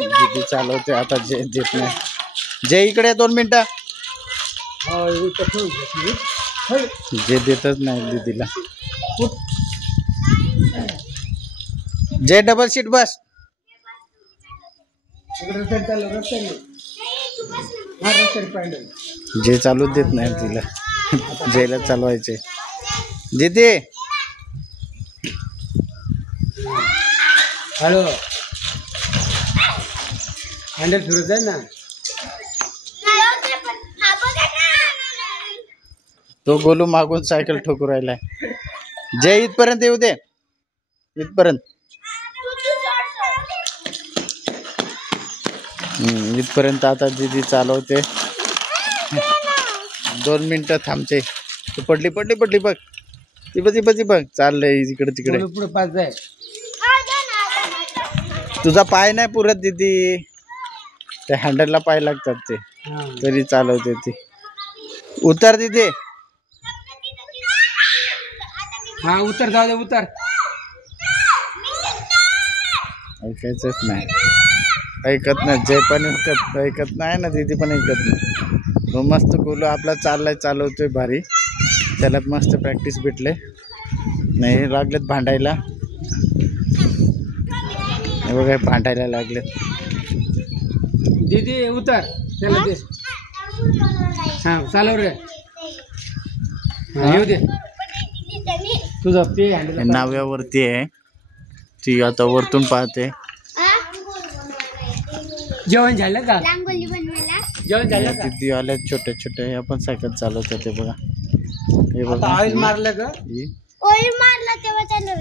दीदी चालवते आता. जे देत नाही. जय इकडे 2 मिनिटं. जे देतच नाही दीदीला. जय डबल सीट बस. जे चालूच देत नाही तिला. जयला चालवायचे. दीदी हॅलो हँडल फिरत आहे ना. तो गोलू मागून सायकल ठोकू राहिलाय. जय इथपर्यंत येऊ दे. इथपर्यंत इथपर्यंत आता दीदी चालवते. 2 मिनिटं थांबचे. तू पडली पडली पडली बघ. ती बघ चाललंय इकडे तिकडे. पुढे पाच जाय. तुझा पाय नाही पुरत दीदी. त्या हँडलला पाय लागतात ते. तरी चालवते ती. उतर दीदी. हा उतर जाऊ दे उतर. ऐकायचंच नाही. ऐकत नाही. जय पण ऐकत नाही ना. दीदी पण ऐकत नाही. तो मस्त गोलू आपला चाललाय. चालवतोय भारी. त्याला मस्त प्रॅक्टिस भेटले. नाही लागलेत भांडायला. हे बघा भांडायला लागलेत. दीदी उतर. त्याला दे. हा चालव रे. येऊ दे. तुझा पे हँडल नाव्यावरती आहे. ती आता वरतून पाहते. जेवण झालं का? जेवण झालं का? दीदी आल्या छोटे छोटे. आपण सायकल चालवतो ते बघा. हे बघा ऑइल मारलं का? ऑइल मारलं तेव्हा चालू.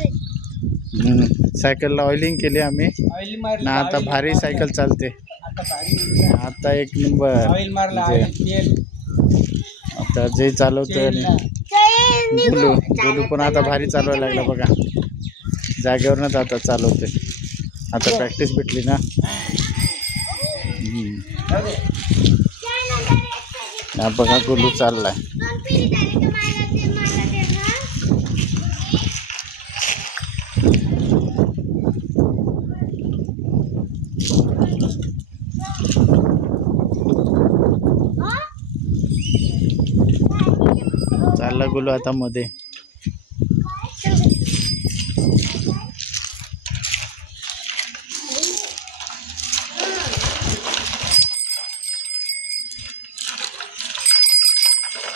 सायकलला ऑइलिंग केली आम्ही. ऑइल मारलं. ना आता भारी सायकल चालते. आता 1 नंबर. ऑइल मारलं. आता जे चालवतोय. गोलू पण आता भारी चालवायला लागला बघा. जागेवरनच आता चालवतोय. आता प्रॅक्टिस भेटली ना. हा बघा गोलू चाललाय. चालला गोलू आता मध्ये.